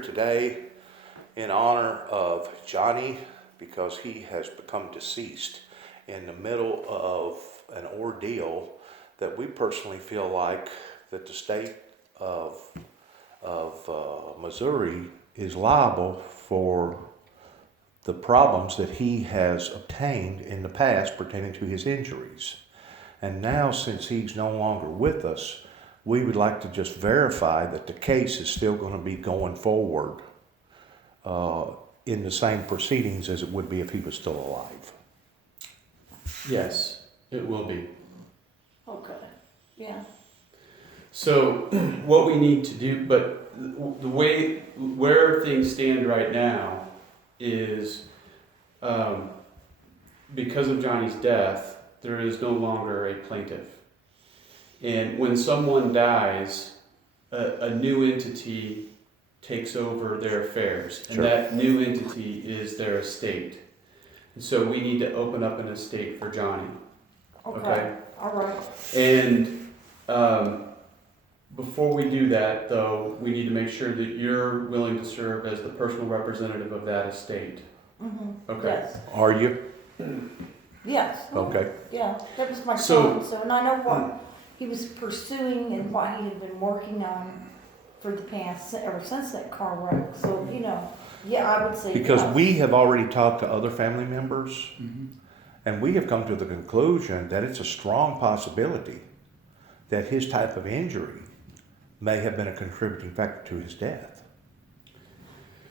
here today in honor of Johnny because he has become deceased in the middle of an ordeal that we personally feel like that the state of Missouri is liable for the problems that he has obtained in the past pertaining to his injuries. And now, since he's no longer with us, we would like to just verify that the case is still going to be going forward in the same proceedings as it would be if he was still alive. Yes, it will be. Okay, yeah. So what we need to do, but the way, where things stand right now is because of Johnny's death, there is no longer a plaintiff. And when someone dies, a new entity takes over their affairs, and Sure. that new entity is their estate. And so we need to open up an estate for Johnny. Okay, all right. And before we do that, though, we need to make sure that you're willing to serve as the personal representative of that estate. Mm-hmm. Okay. Yes. Are you? Yes. Okay. Yeah, that was my So- son, so, and I know what he was pursuing and what he had been working on for the past, ever since that car wreck, so, you know, yeah, I would say Because yes. we have already talked to other family members, Mm-hmm. and we have come to the conclusion that it's a strong possibility that his type of injury may have been a contributing factor to his death.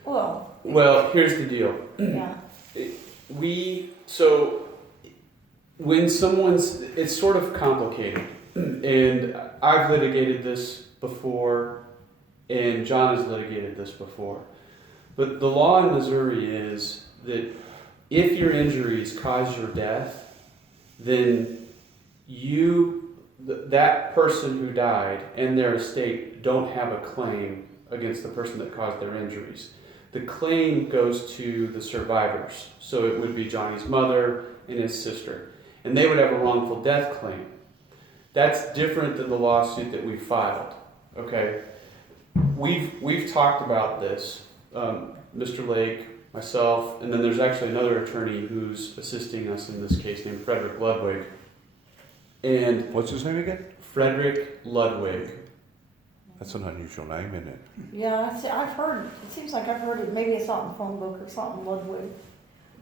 Well, Well, here's the deal. yeah, So when it's sort of complicated, and I've litigated this before, and John has litigated this before. But the law in Missouri is that if your injuries cause your death, then that person who died and their estate don't have a claim against the person that caused their injuries. The claim goes to the survivors. So it would be Johnny's mother and his sister. And they would have a wrongful death claim. That's different than the lawsuit that we filed. Okay? We've talked about this, Mr. Lake, myself, and then there's actually another attorney who's assisting us in this case named Frederick Ludwig. And What's his name again? Frederick Ludwig. That's an unusual name, isn't it? yeah, I've heard, it seems like I've heard it, maybe it's out in the phone book or something, Ludwig.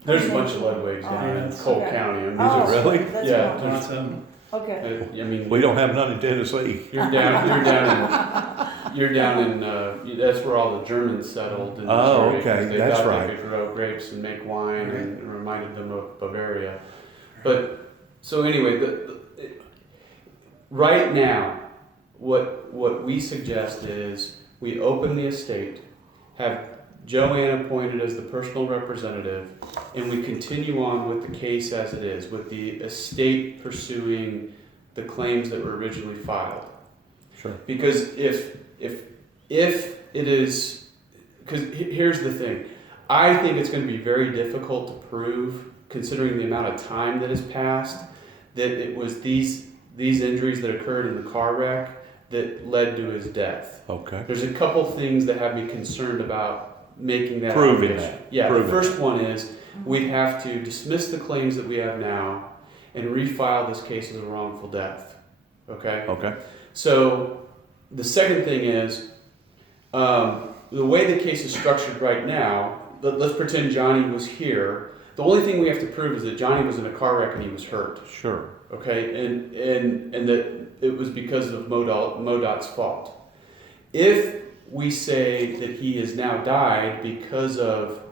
There's a bunch of Ludwigs down in yes. Cole Okay. County. I mean, Oh, it really? that's Yeah, right. there's- Awesome. Okay, I mean, We don't have none in Tennessee. you're down in, that's where all the Germans settled in Oh, Missouri, 'cause okay, they that's thought right. they could grow grapes and make wine, and it reminded them of Bavaria. But, so anyway, right now, what we suggest is we open the estate, have Joanne appointed as the personal representative, and we continue on with the case as it is, with the estate pursuing the claims that were originally filed. Sure. Because if it is, because here's the thing, I think it's going to be very difficult to prove, considering the amount of time that has passed, that it was these injuries that occurred in the car wreck that led to his death. Okay. There's a couple things that have me concerned about making that Proving allegation. that. Yeah, Proving the first one is we'd have to dismiss the claims that we have now and refile this case as a wrongful death. Okay? Okay. So the second thing is the way the case is structured right now, let's pretend Johnny was here. The only thing we have to prove is that Johnny was in a car wreck and he was hurt. Sure. Okay, and that it was because of MoDOT's fault. If we say that he has now died because of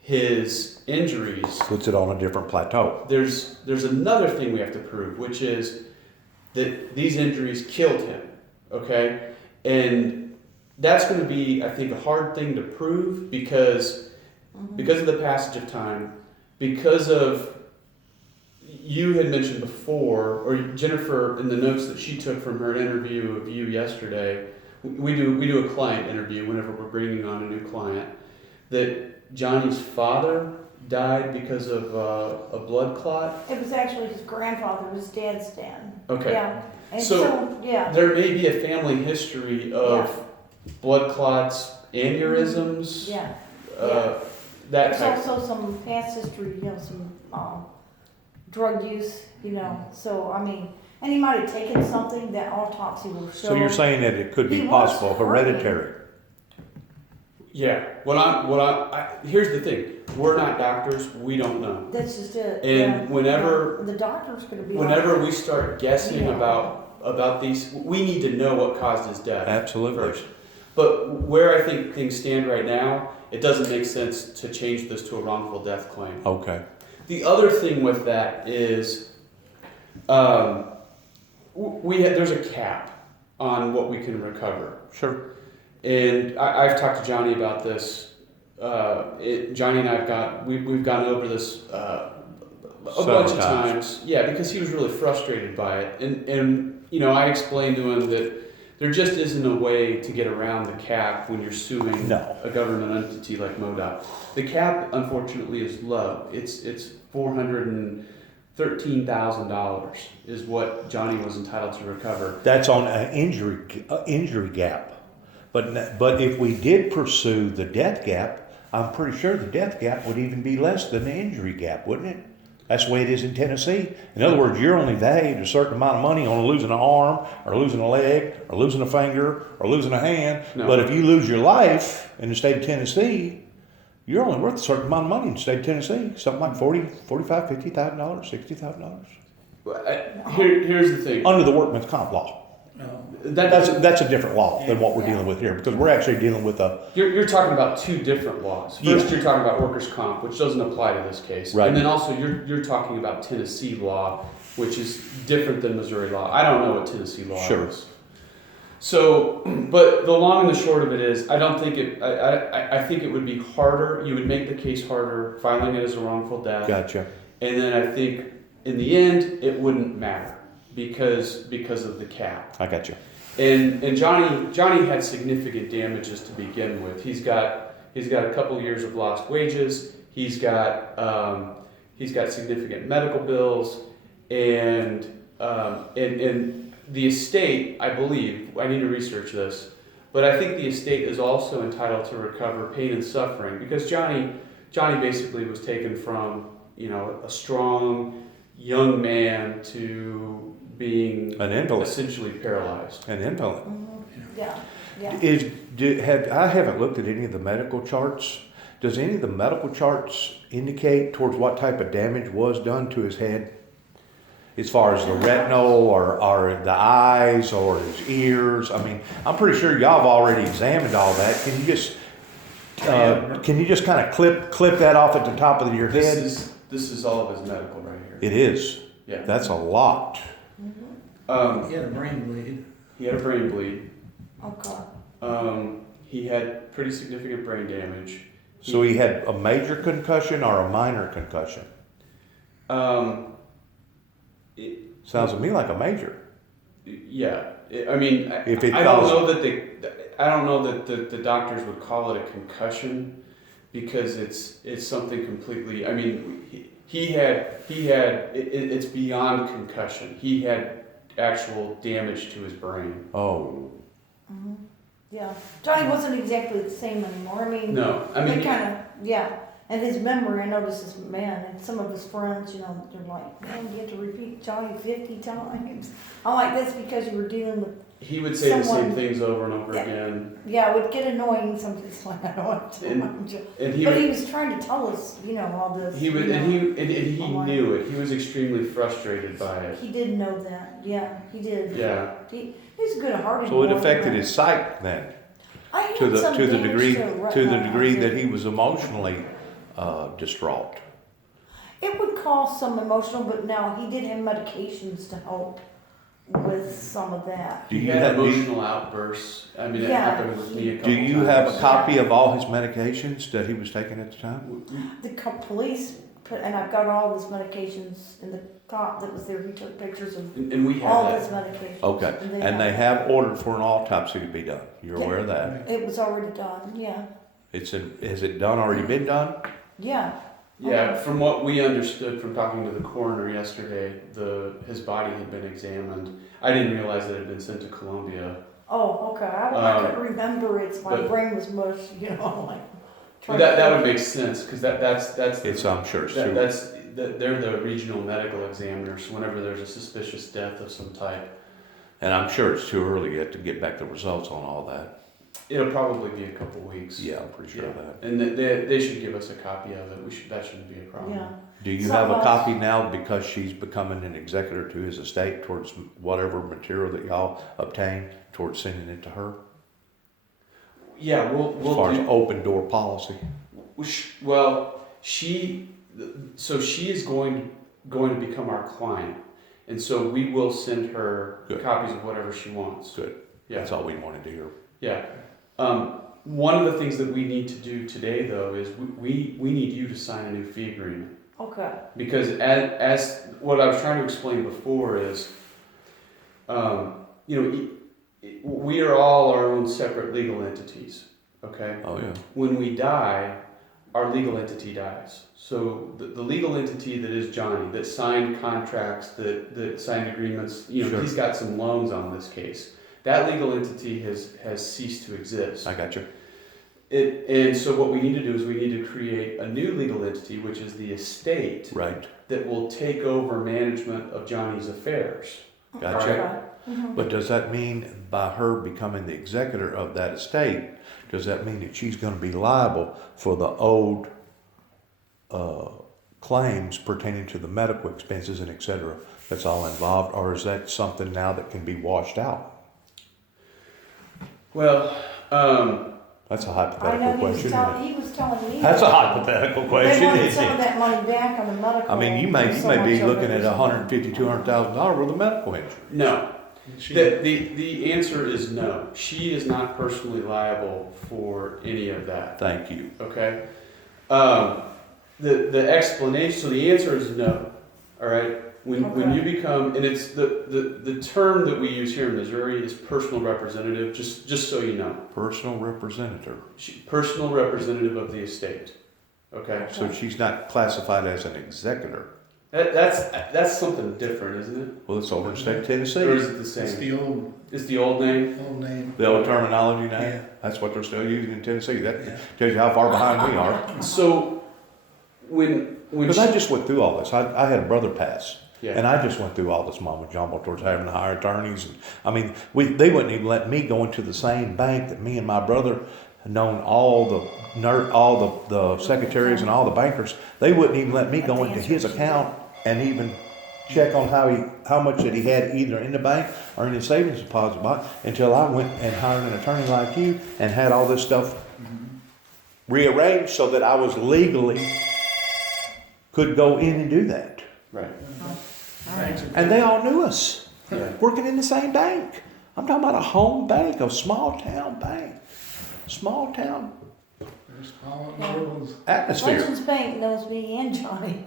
his injuries, Puts it on a different plateau. there's another thing we have to prove, which is that these injuries killed him. Okay, and that's going to be, I think, a hard thing to prove because of the passage of time, because of you had mentioned before, or Jennifer in the notes that she took from her interview of you yesterday. We do a client interview whenever we're bringing on a new client. That Johnny's father died because of a blood clot. it was actually his grandfather, his dad's dad. Okay. Yeah, and So- so, yeah, There may be a family history of blood clots aneurysms, Yeah. that There's type. also some past history, some drug use, so, I mean, and he might have taken something that autopsy will show. So you're saying that it could be He was possible hurting. hereditary? Yeah. Here's the thing. We're not doctors. We don't know. That's just it. And whenever- The doctor's gonna be. Whenever like, we start guessing Yeah. about these, we need to know what caused his death. Absolutely. First. But where I think things stand right now, it doesn't make sense to change this to a wrongful death claim. Okay. The other thing with that is, there's a cap on what we can recover, Sure. and I've talked to Johnny about this. Johnny and we've gone over this a bunch of times. Yeah, because he was really frustrated by it, and I explained to him that there just isn't a way to get around the cap when you're suing No. a government entity like MoDOT. The cap, unfortunately, is low. It's $413,000 is what Johnny was entitled to recover. That's on an injury gap. But if we did pursue the death gap, I'm pretty sure the death gap would even be less than the injury gap, wouldn't it? That's the way it is in Tennessee. In other words, you're only valued a certain amount of money on losing an arm, or losing a leg, or losing a finger, or losing a hand. No. But if you lose your life in the state of Tennessee, you're only worth a certain amount of money in the state of Tennessee. Something like $45,000, $50,000, $60,000. Here's the thing. Under the workman's comp law. That's a different law than what we're dealing with here, because we're actually dealing with a. You're talking about two different laws. First, you're talking about workers' comp, which doesn't apply to this case, Right. and then also you're talking about Tennessee law, which is different than Missouri law. I don't know what Tennessee law Sure. is. So, but the long and the short of it is, I don't think it. I think it would be harder. You would make the case harder filing it as a wrongful death. Gotcha. And then I think in the end it wouldn't matter because of the cap. I got you. And Johnny had significant damages to begin with. He's got a couple years of lost wages. He's got significant medical bills, and the estate, I believe, I need to research this, but I think the estate is also entitled to recover pain and suffering, because Johnny basically was taken from a strong young man to being An invalid. essentially paralyzed. An invalid. Yeah, yeah. I haven't looked at any of the medical charts. Does any of the medical charts indicate towards what type of damage was done to his head? As far as the retinal or the eyes or his ears? I mean, I'm pretty sure y'all have already examined all that. Can you just kind of clip that off at the top of your head? This is all of his medical right here. It is. Yeah. That's a lot. He had a brain bleed. He had a brain bleed. Oh, God. He had pretty significant brain damage. So he had a major concussion or a minor concussion? Sounds to me like a major. Yeah. I mean, If it I don't caused- know that the doctors would call it a concussion, because it's something completely. I mean, it's beyond concussion. He had actual damage to his brain. Oh. Mm-hmm. Yeah. Johnny wasn't exactly the same anymore. I mean, No, I mean, they kind of, yeah. And his memory, I noticed this man and some of his friends, they're like, man, you have to repeat Johnny 50 times. I'm like, that's because you were dealing with, he would say the same someone- things over and over Yeah. again. yeah, it would get annoying sometimes. Like, I don't want to. And he But would, he was trying to tell us, all this. he would, you and know. he I'm like- knew it. He was extremely frustrated by it. He did know that. Yeah, he did. Yeah. He's good-hearted. So it boy, affected but his psyche then, I had to the some damage degree retina. that he was emotionally distraught. It would cause some emotional, but now he did have medications to help with some of that. Do He you had have emotional outbursts. I mean, it Yeah. happened with me a Do couple you times. have a copy of all his medications that he was taking at the time? The police put, and I've got all of his medications in the cop that was there. He took pictures of And we have all that. his medications. Okay, and they have ordered for an autopsy to be done. You're Yeah. aware of that? It was already done. Yeah, Has it already been done? yeah. Yeah, from what we understood from talking to the coroner yesterday, his body had been examined. I didn't realize that it had been sent to Columbia. Oh, okay, I couldn't remember, my but- brain was mush, you know, like. Well, that would make sense, because that's. It's, I'm sure, That, they're the regional medical examiners whenever there's a suspicious death of some type. and I'm sure it's too early yet to get back the results on all that. It'll probably be a couple weeks. Yeah, I'm pretty sure of that. And they should give us a copy of it. That shouldn't be a problem. Yeah, Do you So have a much- copy now because she's becoming an executor to his estate towards whatever material that y'all obtain towards sending it to her? Yeah, As far as do. open door policy? Well, she is going to become our client, and so we will send her Good. copies of whatever she wants. Good. Yeah. That's all we wanted to hear. Yeah. One of the things that we need to do today, though, is we need you to sign a new fee agreement. okay, Because as what I was trying to explain before is, we are all our own separate legal entities, okay? Oh, yeah. When we die, our legal entity dies. So the legal entity that is Johnny, that signed contracts, that signed agreements, Sure. he's got some loans on this case. That legal entity has ceased to exist. I got you. And so what we need to do is we need to create a new legal entity, which is the estate, Right. that will take over management of Johnny's affairs. Gotcha. okay. Mhm. But does that mean by her becoming the executor of that estate, does that mean that she's going to be liable for the old claims pertaining to the medical expenses and et cetera that's all involved? Or is that something now that can be washed out? Well, That's a I hypothetical know question. isn't it? he was telling me. That's a that hypothetical They question, wanted some isn't of it? that money back on the medical. I mean, you may so be much of looking it at or $150,000, $200,000 worth of medical insurance. no. She- The answer is no. She is not personally liable for any of that. Thank you. Okay. The explanation. So the answer is no. All right. When Okay. you become, and it's the term that we use here in Missouri is personal representative. Just so you know, Personal representative. personal representative of the estate. Okay. So she's not classified as an executor. That's something different, isn't it? Well, it's over in the state of Or Tennessee. is it the same? It's the old It's the old name. name. The old terminology now. Yeah. That's what they're still using in Tennessee. That Yeah. tells you how far behind we are. So when Because I just went through all this. I had a brother pass. yeah. And I just went through all this mama jumbo towards having to hire attorneys. And I mean, they wouldn't even let me go into the same bank that me and my brother had known all the secretaries and all the bankers. They wouldn't even let me go into his account and even check on how much that he had either in the bank or in his savings deposit box until I went and hired an attorney like you and had all this stuff rearranged so that I was legally could go in and do that. Right. Thanks. And they all knew us, Yeah. working in the same bank. I'm talking about a home bank, a small town bank. Small town There's Paul and World's. atmosphere. Legends Bank knows me and Johnny.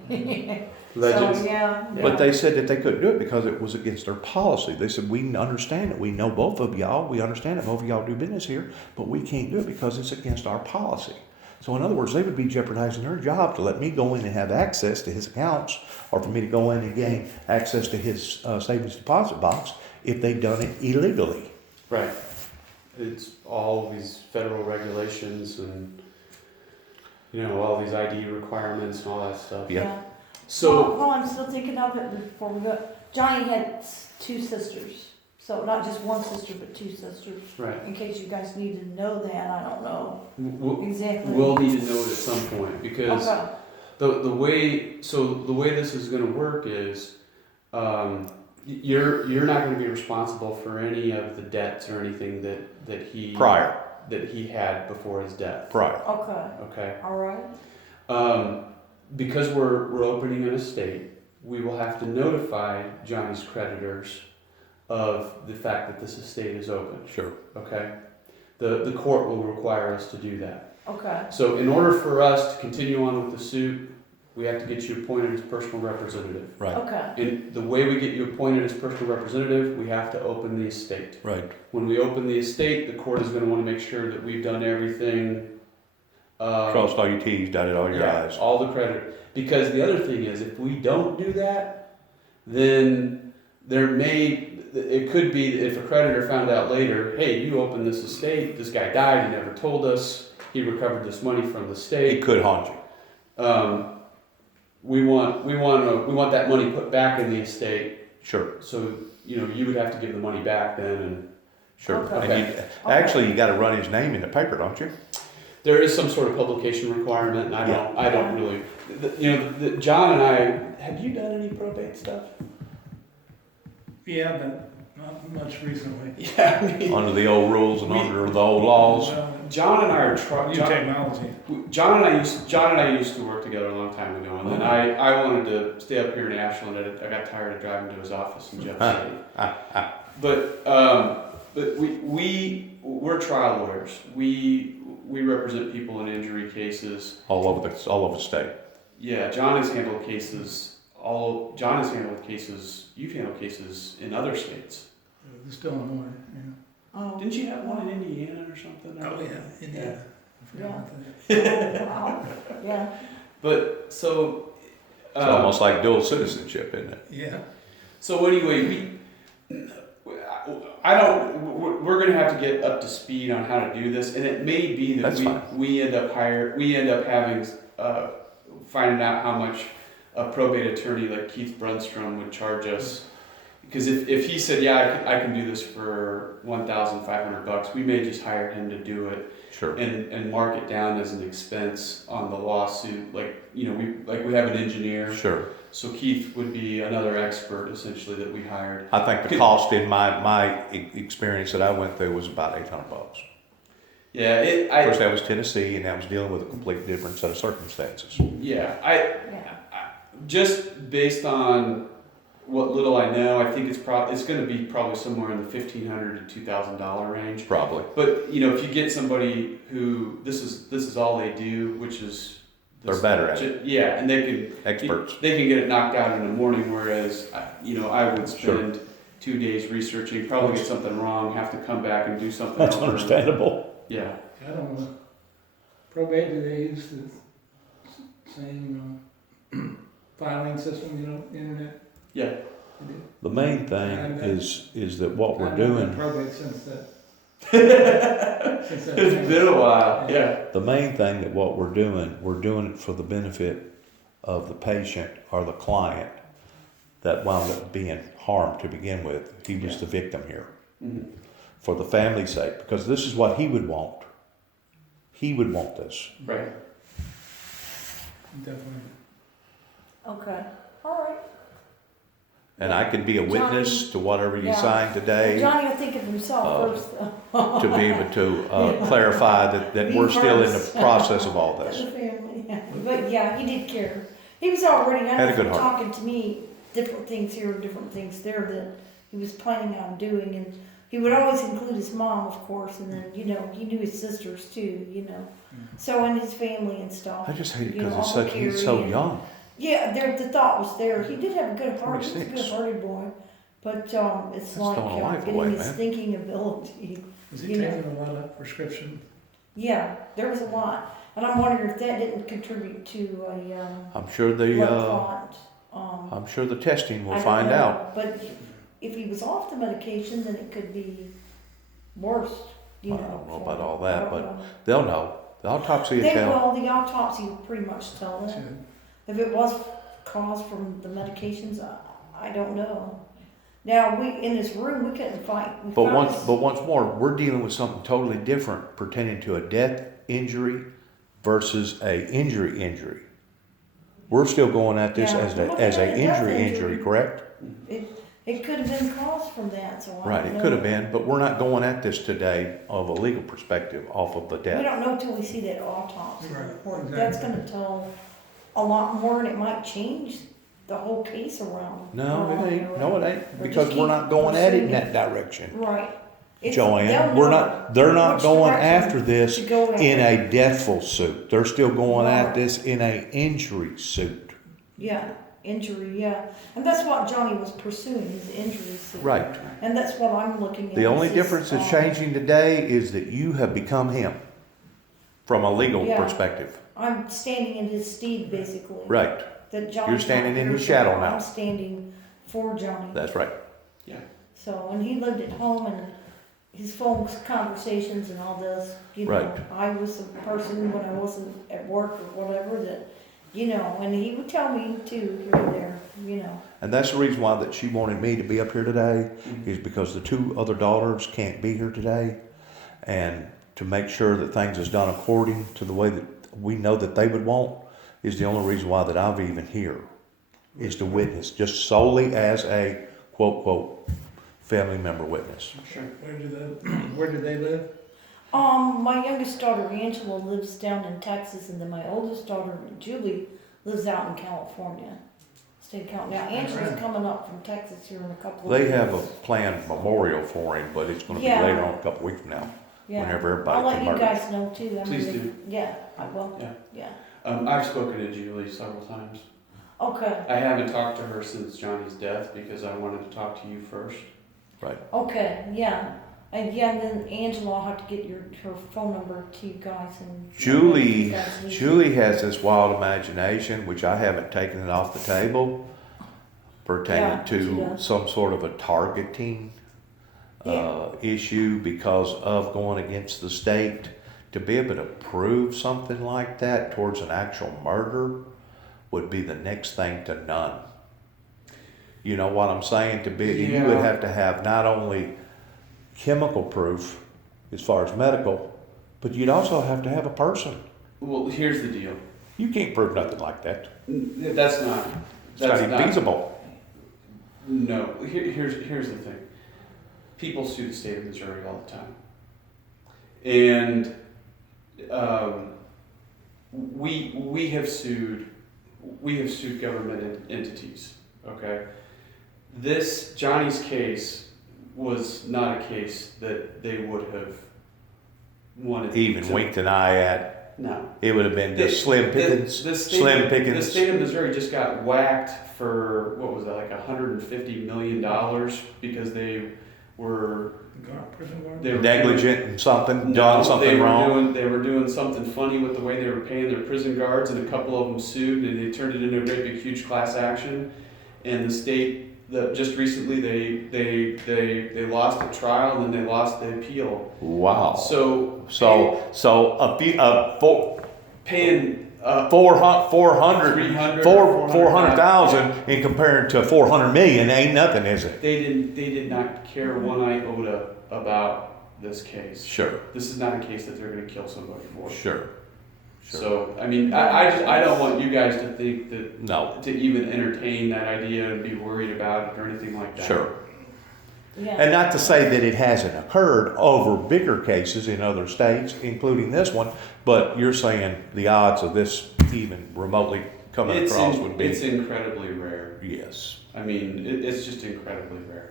Legends. So, yeah. But they said that they couldn't do it because it was against their policy. They said, we understand it. We know both of y'all. We understand that both of y'all do business here, but we can't do it because it's against our policy. So in other words, they would be jeopardizing their job to let me go in and have access to his accounts or for me to go in and gain access to his savings deposit box if they'd done it illegally. Right. It's all these federal regulations and all these ID requirements and all that stuff. Yeah. So Well, I'm still thinking of it before we go. Johnny had two sisters. So not just one sister, but two sisters. right. In case you guys need to know that, I don't know We'll, exactly. we'll need to know it at some point because Okay. the way this is going to work is you're not going to be responsible for any of the debts or anything that he had before his death. Prior. Okay. Okay. All right. Because we're opening an estate, we will have to notify Johnny's creditors of the fact that this estate is open. Sure. Okay. The court will require us to do that. Okay. So in order for us to continue on with the suit, we have to get you appointed as personal representative. Right. Okay. And the way we get you appointed as personal representative, we have to open the estate. Right. When we open the estate, the court is going to want to make sure that we've done everything. Crossed all your T's, dotted all your I's. All the credit. Because the other thing is, if we don't do that, then it could be that if a creditor found out later, hey, you opened this estate, this guy died, he never told us, he recovered this money from the It state. could haunt you. We want that money put back in the estate. Sure. So you would have to give the money back then, and Sure. Okay. And actually, you got to run his name in the paper, don't you? there is some sort of publication requirement, and I don't really. John and I, have you done any probate stuff? Yeah, but not much recently. Yeah, I mean, Under the old rules and under the old laws. Well, John and I are new trying. technology. John and I used to work together a long time ago, and then I wanted to stay up here in Ashland. I got tired of driving to his office in Jeff City. But we're trial lawyers. We represent people in injury cases. All over the state. Yeah, John has handled cases. John has handled cases. You've handled cases in other states. Still in order, yeah. Oh. Didn't you have one in Indiana or something? Oh, yeah, Indiana. I forgot about that. Oh, wow. Yeah. But so. It's almost like dual citizenship, isn't it? Yeah. So anyway, we're going to have to get up to speed on how to do this, and it may be that That's fine. we end up having finding out how much a probate attorney like Keith Brunstrom would charge us. Because if he said, yeah, I can do this for $1,500, we may just hire him to do it. Sure. And mark it down as an expense on the lawsuit. We have an engineer. Sure. So Keith would be another expert essentially that we hired. I think the cost in my experience that I went through was about $800. Yeah, Of course, that was Tennessee, and that was dealing with a completely different set of circumstances. I just based on what little I know, I think it's going to be probably somewhere in the $1,500 to $2,000 range. Probably. But if you get somebody who this is all they do, which is They're better at it. Yeah, and they can Experts. They can get it knocked out in the morning, whereas I would spend 2 days researching, probably get something wrong, have to come back and do something. That's over. understandable. Yeah. I don't know. Probate, do they use the same filing system, internet? Yeah. They do? The main thing is that what we're I've done doing. probate since that. It's been a while. Yeah. The main thing that what we're doing it for the benefit of the patient or the client that wound up being harmed to begin with. He was the victim here. Mm-hmm. For the family's sake, because this is what he would want. He would want this. Right. Definitely. Okay. All right. And I could be a witness Johnny, to whatever you yeah. sign today Johnny will think of himself first, though. to be able to clarify that Be we're still in the first. process of all The this. family, yeah. But yeah, he did care. He was already, Had a good heart. talking to me, different things here, different things there that he was planning on doing, and he would always include his mom, of course, and then, he knew his sisters too, So, and his family and stuff. I just hate it You know, because Uncle he's Kerry so and- young. Yeah, the thought was there. He did have a good heart. He was a 26. good-hearted boy. But it's That's like throwing a life getting away, his man. thinking ability. Is he taking a lot of prescription? Yeah, there was a lot. And I'm wondering if that didn't contribute to a I'm sure blood clot. I'm sure the testing will I don't find know. out. But if he was off the medication, then it could be worse. I don't know about all I that, don't but know. they'll know. The autopsy will They tell. will. The autopsy will pretty much tell that. Should. If it was caused from the medications, I don't know. Now in this room we couldn't fight. But once more, we're dealing with something totally different pertaining to a death injury versus a injury. We're still going at this Yeah, as we're looking a at a death injury, injury. correct? It could have been caused from that. So I Right, don't it know. could have been, but we're not going at this today of a legal perspective off of the We death. don't know till we see that autopsy Right, report. exactly. That's going to tell a lot more, and it might change the whole case around. No, it ain't. No, it ain't. Or Because just we're keep not going at it in pursuing that direction. Right. They'll Joanne, know they're not which going direction after this to go in after. a deathful suit. They're still going Right. at this in a injury suit. Yeah, injury. Yeah, and that's what Johnny was pursuing, his injury suit. Right. And that's what I'm looking at. The only is difference that's his, changing today is that you have become him from a legal Yeah. perspective. I'm standing in his stead, basically. Right. That Johnny's You're standing not in here, his shadow so now. I'm standing for Johnny. That's right. So, and he lived at home and his phone conversations and all this, you know. Right. I was the person when I wasn't at work or whatever that, you know, and he would tell me too, here and there, you know. And that's the reason why that she wanted me to be up here today, is because the two other daughters can't be here today. And to make sure that things is done according to the way that we know that they would want is the only reason why that I'm even here, is to witness, just solely as a quote, quote, family member witness. Sure. Where do they live? My youngest daughter Angela lives down in Texas, and then my oldest daughter Julie lives out in California. State of California. Now Angela's coming up from Texas here in a couple of They weeks. have a planned memorial for him, but it's gonna be Yeah. later on, a couple weeks from now, whenever I'll everybody let can you merge. guys know too. Please do. Yeah, I will. Yeah. Yeah. I've spoken to Julie several times. Okay. I haven't talked to her since Johnny's death because I wanted to talk to you first. Okay. Yeah. And then Angela, I'll have to get her phone number to you guys and. Julie, you guys need to- Julie has this wild imagination, which I haven't taken it off the table, pertaining Yeah, she to does. some sort of a targeting Yeah. issue because of going against the state. To be able to prove something like that towards an actual murder would be the next thing to none. You know what I'm saying? You would Yeah. have to have not only chemical proof as far as medical, but you'd also have to have a person. Well, here's the deal. You can't prove nothing like that. That's not. It's not even feasible. No. Here's the thing. People sue the state of Missouri all the time, and we have sued government entities. Okay. This Johnny's case was not a case that they would have wanted Even to, winked an eye at. No. It would have been just slim pickings. The Slim pickings. The state of Missouri just got whacked for, what was that, like $150 million because they were Prison guard? they were Negligent and something, No, done something they were wrong. they were doing something funny with the way they were paying their prison guards, and a couple of them sued, and they turned it into a great big huge class action. And the state, just recently, they lost a trial and then they lost the appeal. Wow. So paying 400,000 $300,000 in compared to 400 million ain't nothing, is it? They did not care one iota about this case. Sure, This is not a case that they're going to kill somebody for. sure. So I mean, I don't want you guys to think that, No, to even entertain that idea and be worried about it or anything like that. sure. Yeah. And not to say that it hasn't occurred over bigger cases in other states, including this one, but you're saying the odds of this even remotely coming across would be. It's incredibly rare. Yes. I mean, it's just incredibly rare.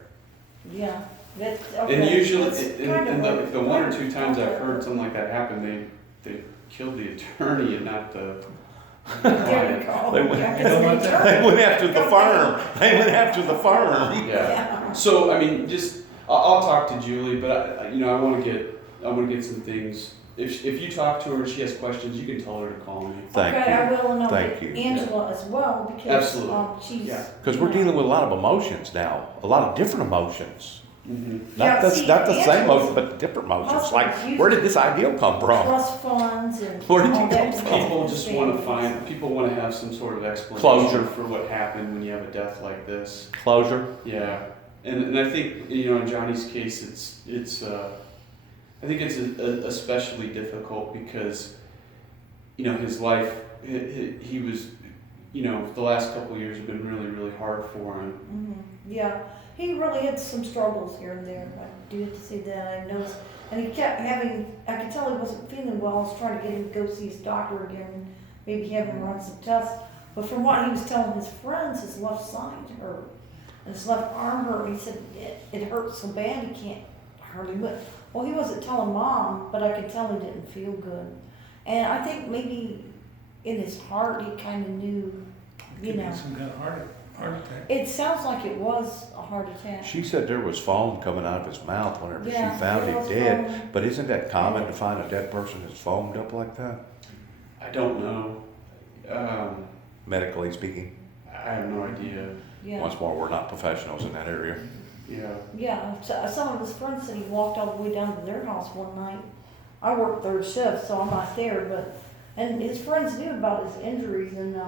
Yeah. That's, And okay. usually, That's and kind of the one or two times I've heard something like that happen, they killed the attorney and not the There you client. go. They went- Yeah, 'cause they They turned- went after the firm. They went after the firm. Yeah. So I mean, I'll talk to Julie, but I want to get some things. If you talk to her and she has questions, you can tell her to call me. Thank Okay, I you. will, and I'll Thank get you. Angela as well, because, Absolutely. she's. Yeah. Because we're dealing with a lot of emotions now, a lot of different emotions. Mm-hmm. Yeah, Not see, the same Angela's emotion, but different emotions. Like, husband's where did this ideal come from? Trust funds and. Where did you all come that from? stuff. People just want to have some sort of explanation Closure. for what happened when you have a death like this. Closure. Yeah, and I think in Johnny's case, I think it's especially difficult because his life he was the last couple of years have been really, really hard for him. Mm-hmm. Yeah, he really had some struggles here and there. I do have to say that. I noticed, and he kept having. I could tell he wasn't feeling well. I was trying to get him to go see his doctor again, maybe have him run some tests. But from what he was telling his friends, his left side hurt, and his left arm hurt. He said it hurt so bad he can't hardly move. Well, he wasn't telling Mom, but I could tell he didn't feel good. And I think maybe in his heart he kind of knew, Could be some kind of heart attack. It sounds like it was a heart attack. She said there was foam coming out of his mouth whenever Yeah, she found there him was dead. foam. But isn't that common to find a dead person that's foamed up like that? I don't know. Medically speaking. I have no idea. Yeah. Once more, we're not professionals in that area. Yeah. Yeah, so, some of his friends said he walked all the way down to their house one night. I worked third shift, so I'm not there, but, and his friends knew about his injuries, and,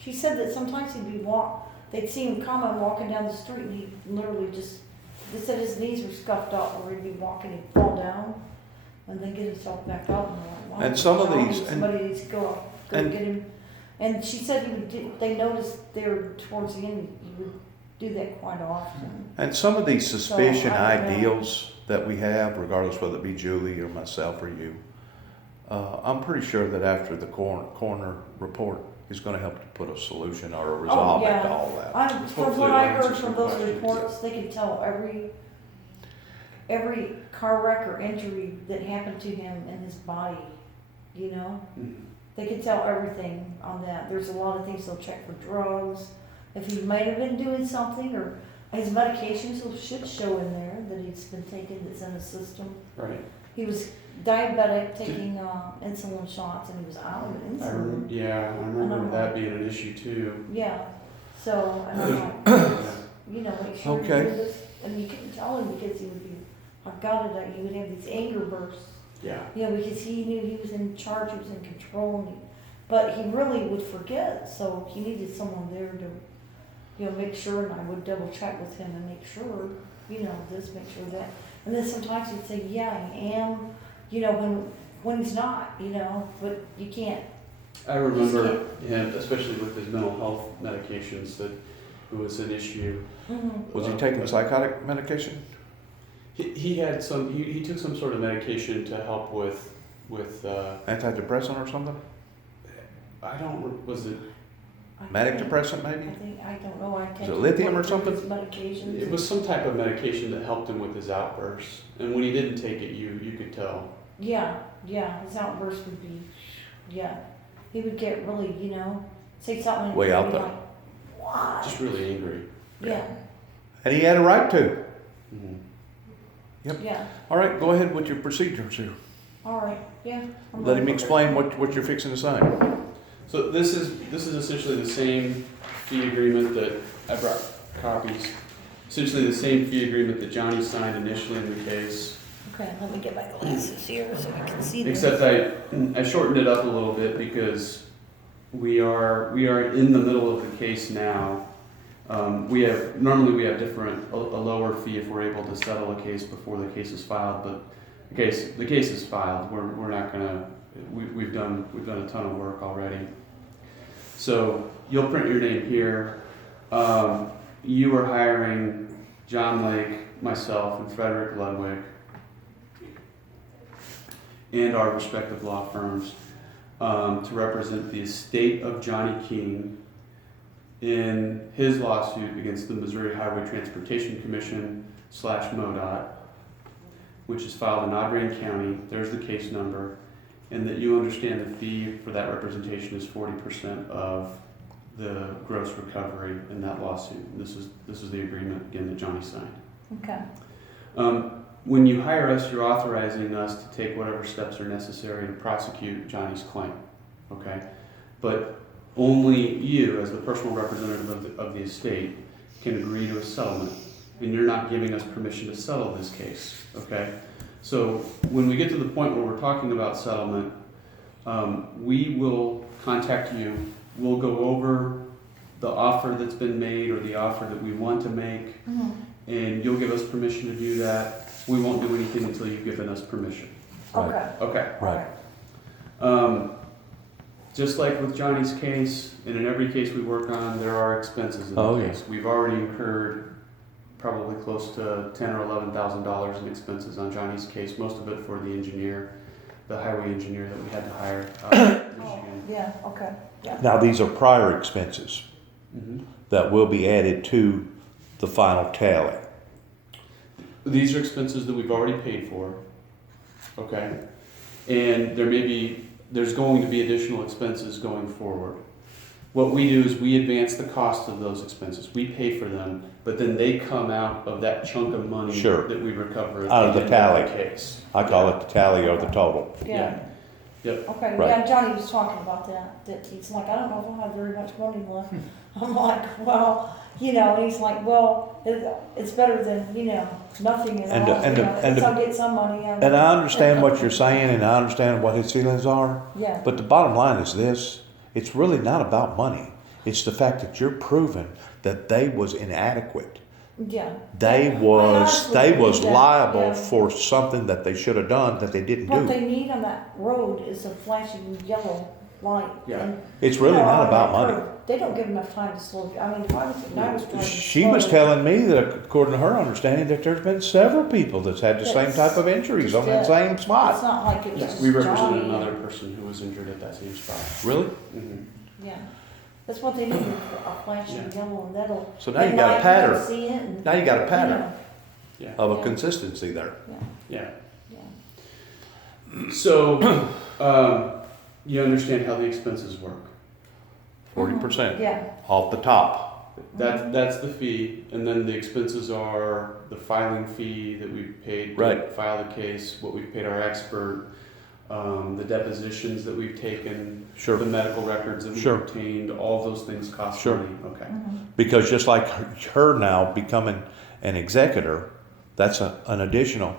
she said that sometimes they'd see him coming walking down the street, and he literally just, they said his knees were scuffed up, or he'd be walking, he'd fall down, and then get himself back up, and they're like, wow. And some of what's wrong? these- Somebody needs to go and- get him. And she said they noticed there towards the end, he would do that quite often. And some of these suspicion So, I don't know. ideals that we have, regardless whether it be Julie or myself or you, I'm pretty sure that after the coroner report is going to help to put a solution or a resolvement to all that. From Hopefully what it'll I answer heard some from those questions, reports, they can tell every car wreck or injury that happened to him in his body, you know? Mhm. They can tell everything on that. There's a lot of things they'll check for drugs, if he might have been doing something, or his medications should show in there that he's been taking that's in his system. Right. He was diabetic, taking insulin shots, and he was out of insulin. I remember that being an issue too. Yeah, so, I don't know, you know, make sure you do Okay. this, and you couldn't tell him because he would be, I got it, he would have these anger bursts, Yeah. you know, because he knew he was in charge, he was in control, but he really would forget, so he needed someone there to, you know, make sure, and I would double check with him and make sure, you know, this, make sure that, and then sometimes he'd say, yeah, I am, you know, when he's not, you know, but you can't. I remember him, especially with his mental health medications, that it was an issue. Was he taking psychotic medication? He had some. He took some sort of medication to help with. Antidepressant or something? I don't. Was it? Manic depressant maybe? I don't know, I take. it lithium or something? Medications. It was some type of medication that helped him with his outbursts, and when he didn't take it, you could tell. Yeah, his outburst would be, he would get really, you know, say something. and Way he'd out be there. like, why? Just really angry. Yeah, And he had a right to. Mm-hmm. yeah, All right, go ahead with your procedures here. all right, yeah. I'm Let him ready. explain what you're fixing to say. So this is essentially the same fee agreement that I brought copies. Essentially the same fee agreement that Johnny signed initially in the case. Okay, let me get my glasses here so I can see this. Except I shortened it up a little bit because we are in the middle of the case now. Normally we have a lower fee if we're able to settle a case before the case is filed, but the case is filed. We're not gonna. We've done a ton of work already. So you'll print your name here. You are hiring John Lake, myself, and Frederick Ludwig, and our respective law firms to represent the estate of Johnny King in his lawsuit against the Missouri Highway Transportation Commission / MoDOT, which is filed in Audrain County. There's the case number. And that you understand the fee for that representation is 40% of the gross recovery in that lawsuit. And this is the agreement, again, that Johnny signed. Okay, When you hire us, you're authorizing us to take whatever steps are necessary to prosecute Johnny's claim, okay? But only you, as the personal representative of the estate, can agree to a settlement. And you're not giving us permission to settle this case, okay? So when we get to the point where we're talking about settlement, we will contact you. We'll go over the offer that's been made or the offer that we want to make, and you'll give us permission to do that. We won't do anything until you've given us permission. okay. Okay. Right. Just like with Johnny's case, and in every case we work on, there are expenses in the Oh, yeah. case. We've already incurred probably close to $10,000 or $11,000 in expenses on Johnny's case. Most of it for the engineer, the highway engineer that we had to hire out of Michigan. Yeah, okay, yeah. Now, these are prior expenses Mhm. that will be added to the final tally. These are expenses that we've already paid for, okay? And there's going to be additional expenses going forward. What we do is we advance the cost of those expenses. We pay for them, but then they come out of that chunk of money Sure. that we recover at Out of the end tally. case. I call it the tally or the total. Yeah. Yep. Okay, Right. yeah, Johnny was talking about that he's like, I don't know if I'll have very much money left. I'm like, well, you know, and he's like, well, it's better than, you know, nothing at And- all. and- You know, and- I'll get some money out of And it. I understand what you're saying, and I understand what his feelings are. Yeah, But the bottom line is this: it's really not about money. It's the fact that you're proving that they was inadequate. yeah. They I was honestly believe that, liable yeah. for something that they should have done that they didn't What do. they need on that road is a flashing yellow light. Yeah. And, It's really you know, not on about that money. curve, they don't give enough time to slow. I mean, if I was driving She was slow, telling me that, according to her understanding, that there's been several people that's had the same That's type of injuries just on that it. same It's spot. not like it was Yeah, just we represented Johnny. another person who was injured at that same spot. Really? Mm-hmm. Yeah, that's what they need, is a flashing Yeah. yellow, and that'll. So now you at got a night pattern. can see it and, Now you got a you pattern know, Yeah. of a Yeah. consistency there. Yeah. yeah. So, you understand how the expenses work. 40% Yeah, off the top. That's the fee, and then the expenses are the filing fee that we paid to Right. file the case, what we've paid our expert, the depositions that we've taken, Sure. the medical records that we've Sure. obtained, all those things cost Sure. money. Okay. Because just like her now becoming an executor, that's an additional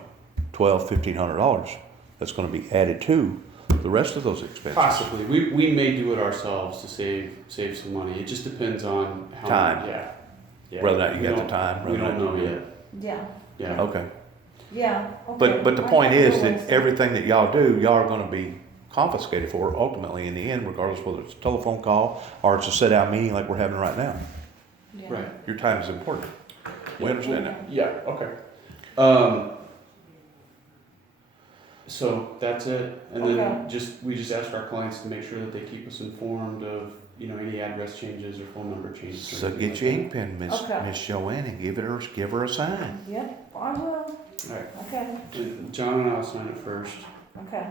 $1,200-$1,500 that's going to be added to the rest of those expenses. Possibly. We may do it ourselves to save some money. It just depends on how Time. Yeah. Yeah. Whether or not you We got the don't- time. We whether or don't not know you- yet. yeah, Yeah. Okay. yeah. Okay. But the I point is realize that everything that y'all do, y'all are going to be confiscated for ultimately in the end, regardless whether it's a telephone call or it's a sit-down meeting like we're having right now. Yeah. Right. Your time is important. We understand that. Yeah, okay. So that's it, and then Okay. we just ask our clients to make sure that they keep us informed of, you know, any address changes or phone number changes. or So anything get your like ink pen, Miss Okay. Joanne, and give her a sign. Yep, I will. that. Alright, Okay, and John and I'll sign it first. okay.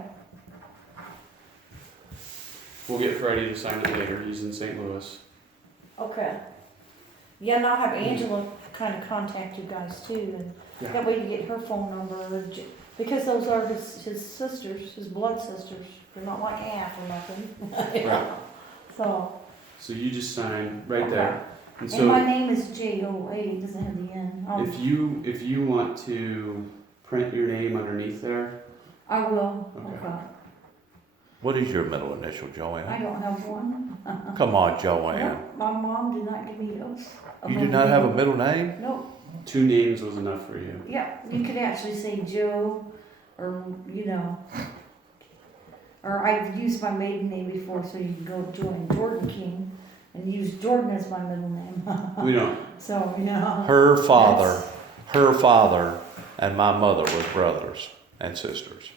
We'll get Freddie to sign it later, he's in St. Louis. Okay. Yeah, and I'll have Angela kind of contact you guys too, and Yeah. that way you get her phone number, because those are his sisters, his blood sisters. They're not like half or nothing. Right. So, So you just sign right Okay. there. And and my so name is Joa, it doesn't have the N. if you want to print your name underneath there, I will, Okay. okay. What is your middle initial, I Joanne? don't have one. Come on, Joanne. My mom did not give me a You do not have a middle name? Nope. 2 names was enough for you. Yeah, you could actually say Joe, or, you know, or I've used my maiden name before, so you can go join Jordan King and use Jordan as my middle name. We don't. So, you know. Her father and my mother was brothers and sisters.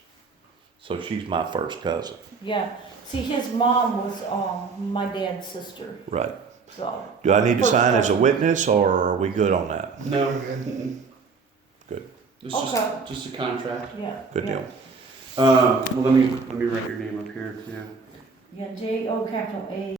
So she's my first cousin. Yeah, see, his mom was my dad's sister, Right. so. Do I need to First sign as a cousin. witness or are we good on that? No. Good. It's Okay. just a contract. Yeah. Good yeah. deal. Well, let me write your name up here too. Yeah, J-O capital A.